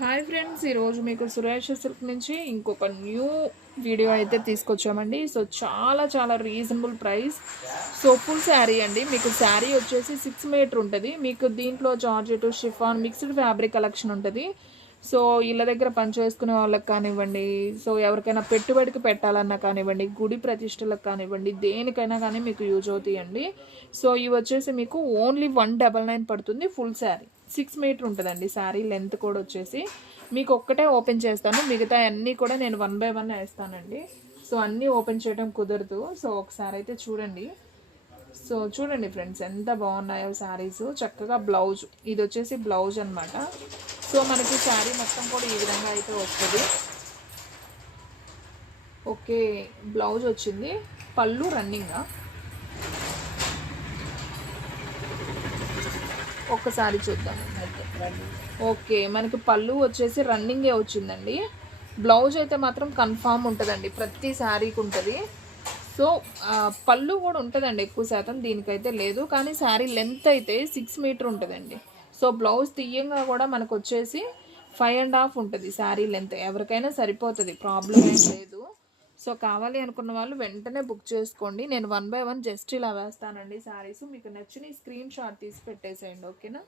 Hi friends, ఈరోజు మీకు Suresh silk నుంచి ఇంకొక న్యూ వీడియో అయితే తీసుకొచ్చామండి. సో చాలా చాలా reasonable price. So full sari అండి. మీకు శారీ వచ్చేసి 6 మీటర్ ఉంటుంది. మీకు దీంట్లో georgette, chiffon, mixed fabric collection ఉంటుంది. సో ఇళ్ళ దగ్గర పనిచేసుకునే వాళ్ళకి కానివ్వండి, సో ఎవరికైనా పెట్టుబడికి పెట్టాలన్నా కానివ్వండి, గుడి ప్రతిష్టలకు కానివ్వండి, దేనికైనా కానీ మీకు యూజ్ అవుతాయండి. సో ఇవి వచ్చేసి మీకు ఓన్లీ 199 పడుతుంది. ఫుల్ శారీ 6 మీటర్ ఉంటుందండి. శారీ లెంత్ కూడా వచ్చేసి మీకు ఒక్కటే ఓపెన్ చేస్తాను, మిగతా అన్నీ కూడా నేను 1 బై 1 వేస్తానండి. సో అన్నీ ఓపెన్ చేయడం కుదరదు. సో ఒకసారి అయితే చూడండి. సో చూడండి ఫ్రెండ్స్, ఎంత బాగున్నాయో శారీస్. చక్కగా బ్లౌజ్, ఇది వచ్చేసి బ్లౌజ్ అనమాట. సో మనకి శారీ మొత్తం కూడా ఈ విధంగా అయితే వస్తుంది. ఓకే, బ్లౌజ్ వచ్చింది. పళ్ళు రన్నింగ్. ఒక్కసారి చూద్దాం. ఓకే, మనకి పళ్ళు వచ్చేసి రన్నింగే వచ్చిందండి. బ్లౌజ్ అయితే మాత్రం కన్ఫామ్ ఉంటుందండి, ప్రతి శారీకి ఉంటుంది. సో పళ్ళు కూడా ఉంటుందండి, ఎక్కువ శాతం దీనికైతే లేదు. కానీ శారీ లెంత్ అయితే 6 మీటర్ ఉంటుందండి. సో బ్లౌజ్ తీయంగా కూడా మనకు వచ్చేసి 5.5 ఉంటుంది శారీ లెంత్. ఎవరికైనా సరిపోతుంది, ప్రాబ్లం ఏం లేదు. సో కావాలి అనుకున్న వాళ్ళు వెంటనే బుక్ చేసుకోండి. నేను 1 బై 1 జస్ట్ ఇలా వేస్తానండి శారీస్. మీకు నచ్చిన స్క్రీన్ షాట్ తీసి పెట్టేసేయండి, ఓకేనా.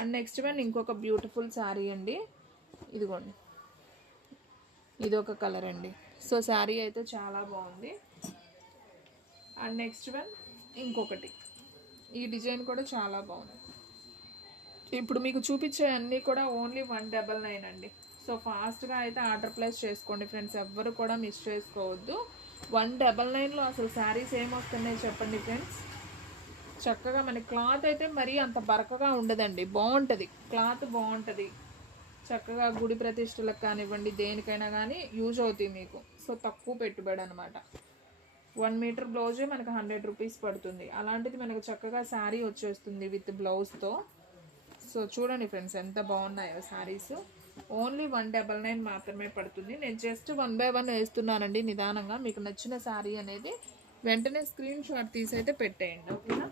అండ్ నెక్స్ట్ వన్ ఇంకొక బ్యూటిఫుల్ శారీ అండి. ఇదిగోండి, ఇది ఒక కలర్ అండి. సో శారీ అయితే చాలా బాగుంది. అండ్ నెక్స్ట్ వన్ ఇంకొకటి, ఈ డిజైన్ కూడా చాలా బాగుంది. ఇప్పుడు మీకు చూపించే అన్నీ కూడా ఓన్లీ 199 అండి. సో ఫాస్ట్గా అయితే ఆర్డర్ ప్లేస్ చేసుకోండి ఫ్రెండ్స్, ఎవ్వరు కూడా మిస్ చేసుకోవద్దు. 199లో అసలు శారీస్ ఏమొస్తున్నాయి చెప్పండి ఫ్రెండ్స్. చక్కగా మనకి క్లాత్ అయితే మరీ అంత బరకగా ఉండదండి, బాగుంటుంది క్లాత్, బాగుంటుంది. చక్కగా గుడి ప్రతిష్టలకు కానివ్వండి, దేనికైనా కానీ యూజ్ అవుతాయి మీకు. సో తక్కువ పెట్టుబడి అనమాట. 1 మీటర్ బ్లౌజే మనకు 100 రూపీస్ పడుతుంది. అలాంటిది మనకు చక్కగా శారీ వచ్చేస్తుంది విత్ బ్లౌజ్తో. సో చూడండి ఫ్రెండ్స్, ఎంత బాగున్నాయో శారీస్. ఓన్లీ 199 మాత్రమే పడుతుంది. నేను జస్ట్ 1 బై 1 వేస్తున్నానండి నిదానంగా. మీకు నచ్చిన శారీ అనేది వెంటనే స్క్రీన్ షాట్ తీసి అయితే పెట్టేయండి, ఓకేనా.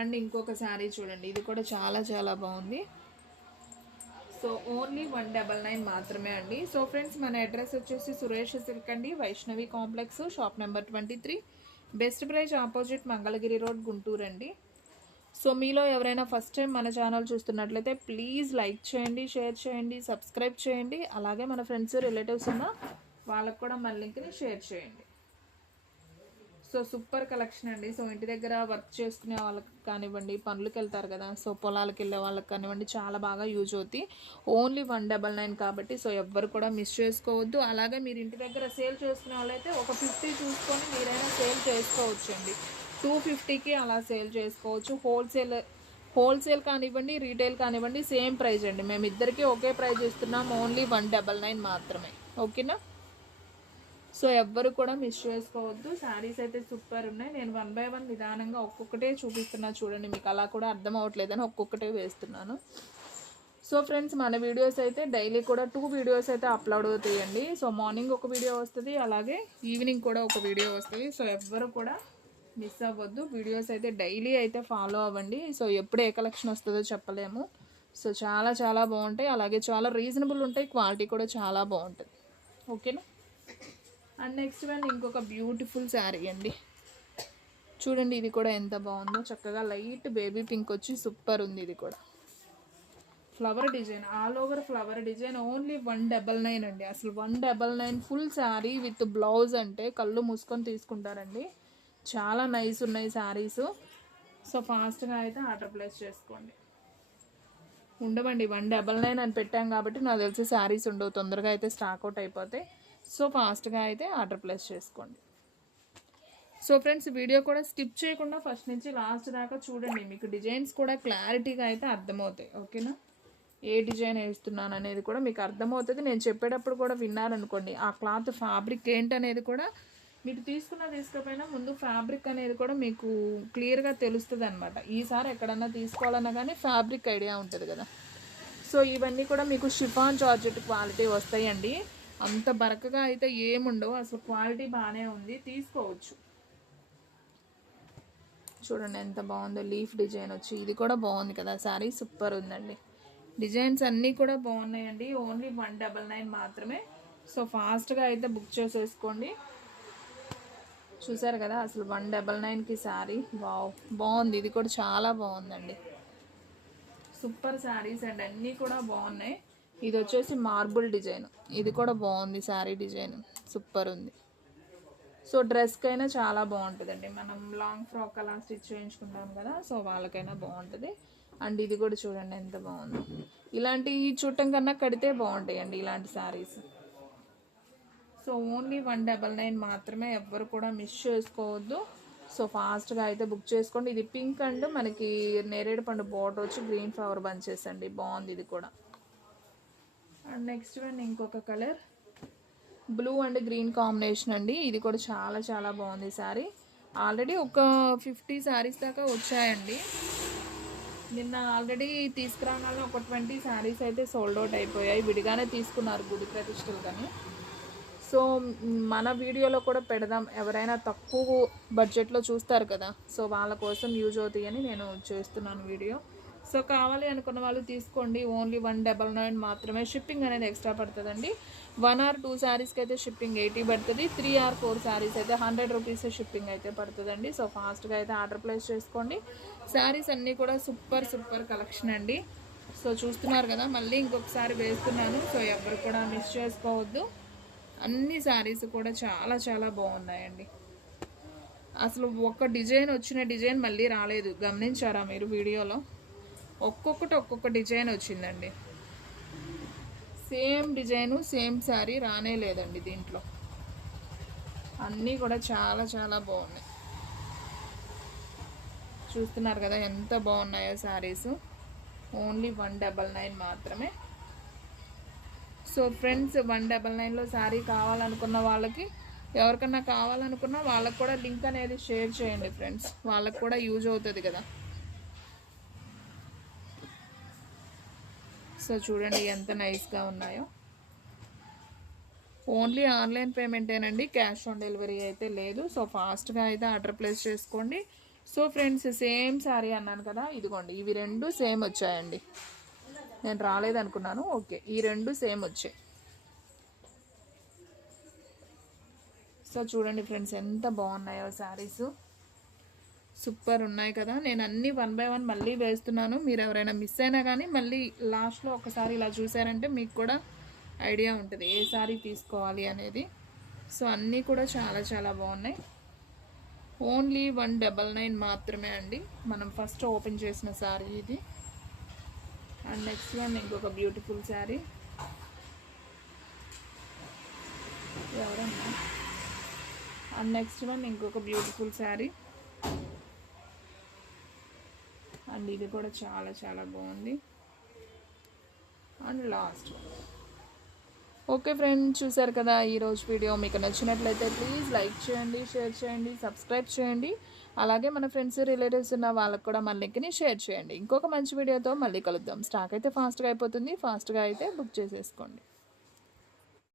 అండ్ ఇంకొక శారీ చూడండి, ఇది కూడా చాలా చాలా బాగుంది. సో ఓన్లీ 199 మాత్రమే అండి. సో ఫ్రెండ్స్, మన అడ్రస్ వచ్చేసి సురేష్ సిల్క్ అండి, Vaishnavi complex, shop number 23, best praise opposite, Mangalagiri road, Guntur అండి. సో మీలో ఎవరైనా ఫస్ట్ టైం మన ఛానల్ చూస్తున్నట్లయితే ప్లీజ్ లైక్ చేయండి, షేర్ చేయండి, సబ్స్క్రైబ్ చేయండి. అలాగే మన ఫ్రెండ్స్, రిలేటివ్స్ ఉన్న వాళ్ళకు కూడా మన లింక్ని షేర్ చేయండి. సో సూపర్ కలెక్షన్ అండి. సో ఇంటి దగ్గర వర్క్ చేసుకునే వాళ్ళకి కానివ్వండి, పనులకు వెళ్తారు కదా, సో పొలాలకు వెళ్ళే వాళ్ళకి కానివ్వండి, చాలా బాగా యూజ్ అవుతాయి. ఓన్లీ 199 కాబట్టి సో ఎవ్వరు కూడా మిస్ చేసుకోవద్దు. అలాగే మీరు ఇంటి దగ్గర సేల్ చేసుకునే వాళ్ళైతే ఒక 50 చూసుకొని మీరైనా సేల్ చేసుకోవచ్చు అండి. 250కి అలా సేల్ చేసుకోవచ్చు. హోల్సేల్ కానివ్వండి, రీటైల్ కానివ్వండి, సేమ్ ప్రైస్ అండి. మేము ఇద్దరికి ఒకే ప్రైస్ ఇస్తున్నాం, ఓన్లీ 199 మాత్రమే, ఓకేనా. సో ఎవ్వరు కూడా మిస్ చేసుకోవద్దు. శారీస్ అయితే సూపర్ ఉన్నాయి. నేను 1 బై 1 నిదానంగా ఒక్కొక్కటే చూపిస్తున్నా చూడండి, మీకు అలా కూడా అర్థం అవ్వట్లేదని ఒక్కొక్కటే వేస్తున్నాను. సో ఫ్రెండ్స్, మన వీడియోస్ అయితే డైలీ కూడా 2 వీడియోస్ అయితే అప్లోడ్ అవుతాయండి. సో మార్నింగ్ ఒక వీడియో వస్తుంది, అలాగే ఈవినింగ్ కూడా ఒక వీడియో వస్తుంది. సో ఎవ్వరు కూడా మిస్ అవ్వద్దు. వీడియోస్ అయితే డైలీ అయితే ఫాలో అవ్వండి. సో ఎప్పుడు ఏ కలెక్షన్ వస్తుందో చెప్పలేము. సో చాలా చాలా బాగుంటాయి, అలాగే చాలా రీజనబుల్ ఉంటాయి, క్వాలిటీ కూడా చాలా బాగుంటుంది, ఓకేనా. అండ్ నెక్స్ట్ వన్ ఇంకొక బ్యూటిఫుల్ శారీ అండి. చూడండి, ఇది కూడా ఎంత బాగుందో. చక్కగా లైట్ బేబీ పింక్ వచ్చి సూపర్ ఉంది. ఇది కూడా flower design, all over flower design. Only 199 అండి. అసలు 199 ఫుల్ శారీ విత్ బ్లౌజ్ అంటే కళ్ళు మూసుకొని తీసుకుంటారండి. చాలా నైస్ ఉన్నాయి శారీస్. సో ఫాస్ట్గా అయితే ఆర్డర్ ప్లేస్ చేసుకోండి. ఉండవండి, 199 అని పెట్టాం కాబట్టి నాకు తెలిసి శారీస్ ఉండవు, తొందరగా అయితే స్టాక్ అవుట్ అయిపోతాయి. సో ఫాస్ట్గా అయితే ఆర్డర్ ప్లేస్ చేసుకోండి. సో ఫ్రెండ్స్, వీడియో కూడా స్కిప్ చేయకుండా ఫస్ట్ నుంచి లాస్ట్ దాకా చూడండి, మీకు డిజైన్స్ కూడా క్లారిటీగా అయితే అర్థమవుతాయి, ఓకేనా. ఏ డిజైన్ వేస్తున్నాను అనేది కూడా మీకు అర్థమవుతుంది. నేను చెప్పేటప్పుడు కూడా విన్నారనుకోండి, ఆ క్లాత్ ఫ్యాబ్రిక్ ఏంటనేది కూడా మీకు తీసుకోపోయినా ముందు ఫ్యాబ్రిక్ అనేది కూడా మీకు క్లియర్గా తెలుస్తుంది అనమాట. ఈసారి ఎక్కడన్నా తీసుకోవాలన్నా కానీ ఫ్యాబ్రిక్ ఐడియా ఉంటుంది కదా. సో ఇవన్నీ కూడా మీకు షిఫాన్ జార్జెట్ క్వాలిటీ వస్తాయండి. అంత బరకగా అయితే ఏముండవు, అసలు క్వాలిటీ బాగానే ఉంది, తీసుకోవచ్చు. చూడండి ఎంత బాగుందో, లీఫ్ డిజైన్ వచ్చి ఇది కూడా బాగుంది కదా. శారీ సూపర్ ఉందండి. డిజైన్స్ అన్నీ కూడా బాగున్నాయండి. ఓన్లీ 199 మాత్రమే. సో ఫాస్ట్గా అయితే బుక్ చేసేసుకోండి. చూసారు కదా అసలు 199కి శారీ వావ్ బాగుంది. ఇది కూడా చాలా బాగుందండి. సూపర్ శారీస్ అండ్ అన్నీ కూడా బాగున్నాయి. ఇది వచ్చేసి మార్బుల్ డిజైన్. ఇది కూడా బాగుంది శారీ డిజైన్ సూపర్ ఉంది. సో డ్రెస్కైనా చాలా బాగుంటుందండి. మనం లాంగ్ ఫ్రాక్ అలా స్టిచ్ చేయించుకుంటాం కదా, సో వాళ్ళకైనా బాగుంటుంది. అండ్ ఇది కూడా చూడండి ఎంత బాగుంది. ఇలాంటి చూడటం కన్నా కడితే బాగుంటాయండి ఇలాంటి శారీస్. సో ఓన్లీ 199 మాత్రమే. ఎవ్వరు కూడా మిస్ చేసుకోవద్దు. సో ఫాస్ట్గా అయితే బుక్ చేసుకోండి. ఇది పింక్ అండ్ మనకి నేరేడు పండు బోర్డర్ వచ్చి గ్రీన్ ఫ్లవర్ బంచెస్ అండి. బాగుంది ఇది కూడా. అండ్ నెక్స్ట్ వన్ ఇంకొక colour blue and green combination అండి. ఇది కూడా చాలా చాలా బాగుంది శారీ. ఆల్రెడీ ఒక 50 శారీస్ దాకా వచ్చాయండి. నిన్న ఆల్రెడీ తీసుకురాగానే ఒక 20 శారీస్ అయితే సోల్డ్ అవుట్ అయిపోయాయి. విడిగానే తీసుకున్నారు గుడి ప్రతిష్టలు కానీ. సో మన వీడియోలో కూడా పెడదాం. ఎవరైనా తక్కువ బడ్జెట్లో చూస్తారు కదా, సో వాళ్ళ కోసం యూజ్ అవుతాయి అని నేను చేస్తున్నాను వీడియో. సో కావాలి అనుకున్న వాళ్ళు తీసుకోండి. ఓన్లీ 199 మాత్రమే. షిప్పింగ్ అనేది ఎక్స్ట్రా పడుతుందండి. 1 or 2 శారీస్కి అయితే షిప్పింగ్ 80 పడుతుంది. 3 or 4 శారీస్ అయితే 100 రూపీస్ షిప్పింగ్ అయితే పడుతుందండి. సో ఫాస్ట్గా అయితే ఆర్డర్ ప్లేస్ చేసుకోండి. శారీస్ అన్నీ కూడా సూపర్ సూపర్ కలెక్షన్ అండి. సో చూస్తున్నారు కదా, మళ్ళీ ఇంకొకసారి వేస్తున్నాను. సో ఎవరు కూడా మిస్ చేసుకోవద్దు. అన్ని శారీస్ కూడా చాలా చాలా బాగున్నాయండి. అసలు ఒక డిజైన్ వచ్చిన డిజైన్ మళ్ళీ రాలేదు. గమనించారా మీరు వీడియోలో? ఒక్కొక్క డిజైన్ వచ్చిందండి. సేమ్ డిజైను సేమ్ శారీ రానే లేదండి దీంట్లో. అన్నీ కూడా చాలా చాలా బాగున్నాయి. చూస్తున్నారు కదా ఎంత బాగున్నాయో శారీస్. ఓన్లీ 199 మాత్రమే. సో ఫ్రెండ్స్ 199లో శారీ కావాలనుకున్న వాళ్ళకి, ఎవరికన్నా కావాలనుకున్నా వాళ్ళకు కూడా లింక్ అనేది షేర్ చేయండి ఫ్రెండ్స్. వాళ్ళకు కూడా యూజ్ అవుతుంది కదా. సో చూడండి ఎంత నైస్గా ఉన్నాయో. ఓన్లీ ఆన్లైన్ పేమెంటేనండి. క్యాష్ ఆన్ డెలివరీ అయితే లేదు. సో ఫాస్ట్గా అయితే ఆర్డర్ ప్లేస్ చేసుకోండి. సో ఫ్రెండ్స్ సేమ్ శారీ అన్నాను కదా, ఇదిగోండి ఇవి రెండు సేమ్ వచ్చాయండి. నేను రాలేదనుకున్నాను. ఓకే, ఈ రెండు సేమ్ వచ్చాయి. సో చూడండి ఫ్రెండ్స్ ఎంత బాగున్నాయో శారీస్. సూపర్ ఉన్నాయి కదా. నేను అన్నీ 1 by 1 మళ్ళీ వేస్తున్నాను. మీరు ఎవరైనా మిస్ అయినా కానీ మళ్ళీ లాస్ట్లో ఒకసారి ఇలా చూసారంటే మీకు కూడా ఐడియా ఉంటుంది ఏ శారీ తీసుకోవాలి అనేది. సో అన్నీ కూడా చాలా చాలా బాగున్నాయి. ఓన్లీ 199 మాత్రమే అండి. మనం ఫస్ట్ ఓపెన్ చేసిన శారీ ఇది. అండ్ నెక్స్ట్ వన్ ఇంకొక బ్యూటిఫుల్ శారీ. ఎవరన్నా అండ్ నెక్స్ట్ వన్ ఇంకొక బ్యూటిఫుల్ శారీ. అండ్ ఇది కూడా చాలా చాలా బాగుంది. And last. ఓకే ఫ్రెండ్స్, చూసారు కదా ఈరోజు వీడియో. మీకు నచ్చినట్లయితే ప్లీజ్ లైక్ చేయండి, షేర్ చేయండి, సబ్స్క్రైబ్ చేయండి. అలాగే మన ఫ్రెండ్స్ రిలేటివ్స్ ఉన్న వాళ్ళకు కూడా మన లింక్ని షేర్ చేయండి. ఇంకొక మంచి వీడియోతో మళ్ళీ కలుద్దాం. స్టాక్ అయితే ఫాస్ట్గా అయిపోతుంది. ఫాస్ట్గా అయితే బుక్ చేసేసుకోండి.